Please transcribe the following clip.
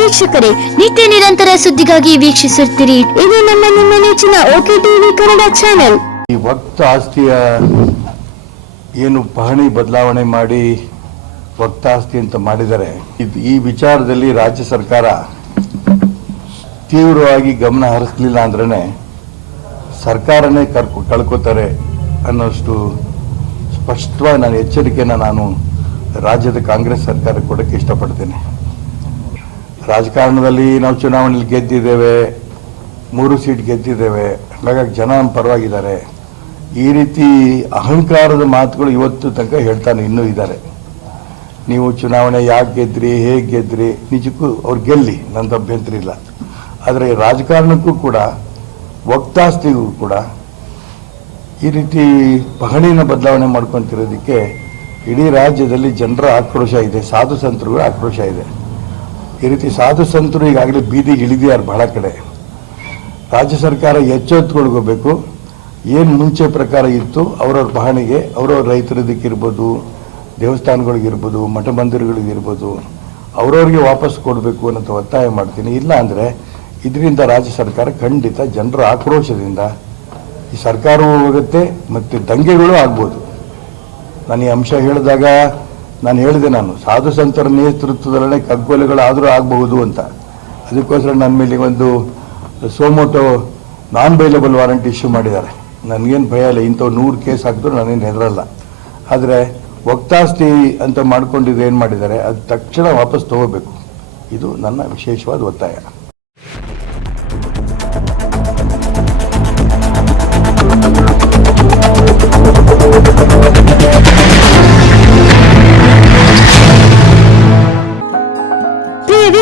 ವೀಕ್ಷಕರೇ, ನಿತ್ಯ ನಿರಂತರ ಸುದ್ದಿಗಾಗಿ ವೀಕ್ಷಿಸುತ್ತೀರಿ. ಇದು ನಮ್ಮ ನಿಮ್ಮ ನೆಚ್ಚಿನ ಓಕೆ ಟಿವಿ ಕನ್ನಡ ಚಾನೆಲ್. ಈ ವಕ್ತ ಆಸ್ತಿಯ ಏನು ಪಹಣಿ ಬದಲಾವಣೆ ಮಾಡಿ ವಕ್ತಾಸ್ತಿ ಅಂತ ಮಾಡಿದರೆ ಈ ವಿಚಾರದಲ್ಲಿ ರಾಜ್ಯ ಸರ್ಕಾರ ತೀವ್ರವಾಗಿ ಗಮನ ಹರಿಸಲಿಲ್ಲ ಅಂದ್ರೇ ಸರ್ಕಾರನೇ ಕರ್ಕೊ ಕಳ್ಕೊತಾರೆ ಅನ್ನೋಷ್ಟು ಸ್ಪಷ್ಟವಾಗಿ ನಾನು ಎಚ್ಚರಿಕೆಯನ್ನು ನಾನು ರಾಜ್ಯದ ಕಾಂಗ್ರೆಸ್ ಸರ್ಕಾರ ಕೊಡೋಕ್ಕೆ ಇಷ್ಟಪಡ್ತೇನೆ. ರಾಜಕಾರಣದಲ್ಲಿ ನಾವು ಚುನಾವಣೆಯಲ್ಲಿ ಗೆದ್ದಿದ್ದೇವೆ, ಮೂರು ಸೀಟ್ ಗೆದ್ದಿದ್ದೇವೆ, ಹಾಗಾಗಿ ಜನ ಪರವಾಗಿದ್ದಾರೆ. ಈ ರೀತಿ ಅಹಂಕಾರದ ಮಾತುಗಳು ಇವತ್ತು ತನಕ ಹೇಳ್ತಾನೆ ಇನ್ನೂ ಇದ್ದಾರೆ. ನೀವು ಚುನಾವಣೆ ಯಾಕೆ ಗೆದ್ರಿ ಹೇಗೆ ಗೆದ್ರಿ ನಿಜಕ್ಕೂ ಅವ್ರು ಗೆಲ್ಲಿ, ನಂದು ಅಭ್ಯಂತರ ಇಲ್ಲ. ಆದರೆ ರಾಜಕಾರಣಕ್ಕೂ ಕೂಡ, ವಕ್ತಾಸ್ತಿಗೂ ಕೂಡ ಈ ರೀತಿ ಪಹಣಿನ ಬದಲಾವಣೆ ಮಾಡ್ಕೊತಿರೋದಕ್ಕೆ ಇಡೀ ರಾಜ್ಯದಲ್ಲಿ ಜನರ ಆಕ್ರೋಶ ಇದೆ, ಸಾಧು ಸಂತರುಗಳ ಆಕ್ರೋಶ ಇದೆ. ಈ ರೀತಿ ಸಾಧು ಸಂತರು ಈಗಾಗಲೇ ಬೀದಿಗೆ ಇಳಿದಿದ್ದಾರೆ ಬಹಳ ಕಡೆ. ರಾಜ್ಯ ಸರ್ಕಾರ ಎಚ್ಚೆತ್ತುಕೊಳ್ಕೋಬೇಕು ಏನು ಮುಂಚೆ ಪ್ರಕಾರ ಇತ್ತು ಅವರವ್ರ ಪಹಣಿಗೆ ಅವರವ್ರ ರೈತರದಕ್ಕಿರ್ಬೋದು ದೇವಸ್ಥಾನಗಳಿಗಿರ್ಬೋದು, ಮಠ ಮಂದಿರಗಳಿಗಿರ್ಬೋದು, ಅವರವ್ರಿಗೆ ವಾಪಸ್ ಕೊಡಬೇಕು ಅನ್ನೋದು ಒತ್ತಾಯ ಮಾಡ್ತೀನಿ. ಇಲ್ಲ ಅಂದರೆ ಇದರಿಂದ ರಾಜ್ಯ ಸರ್ಕಾರ ಖಂಡಿತ ಜನರ ಆಕ್ರೋಶದಿಂದ ಈ ಸರ್ಕಾರವೂ ಹೋಗುತ್ತೆ ಮತ್ತು ದಂಗೆಗಳು ಆಗ್ಬೋದು. ನಾನು ಈ ಅಂಶ ಹೇಳಿದಾಗ ನಾನು ಹೇಳಿದೆ ನಾನು, ಸಾಧು ಸಂತರ ನೇತೃತ್ವದಲ್ಲೇ ಕಗ್ಗೊಲೆಗಳು ಆದರೂ ಆಗಬಹುದು ಅಂತ. ಅದಕ್ಕೋಸ್ಕರ ನನ್ನ ಮೇಲೆ ಒಂದು suo motu non bailable warrant issue ಮಾಡಿದ್ದಾರೆ. ನನಗೇನು ಭಯ ಇಲ್ಲ ಇಂಥವು ನೂರು ಕೇಸ್ ಹಾಕಿದ್ರು ನಾನೇನು ಹೆದರಲ್ಲ. ಆದರೆ ವಕ್ತಾಸ್ತಿ ಅಂತ ಮಾಡ್ಕೊಂಡಿದ್ದು ಏನು ಮಾಡಿದ್ದಾರೆ, ಅದು ತಕ್ಷಣ ವಾಪಸ್ ತಗೋಬೇಕು. ಇದು ನನ್ನ ವಿಶೇಷವಾದ ಒತ್ತಾಯ.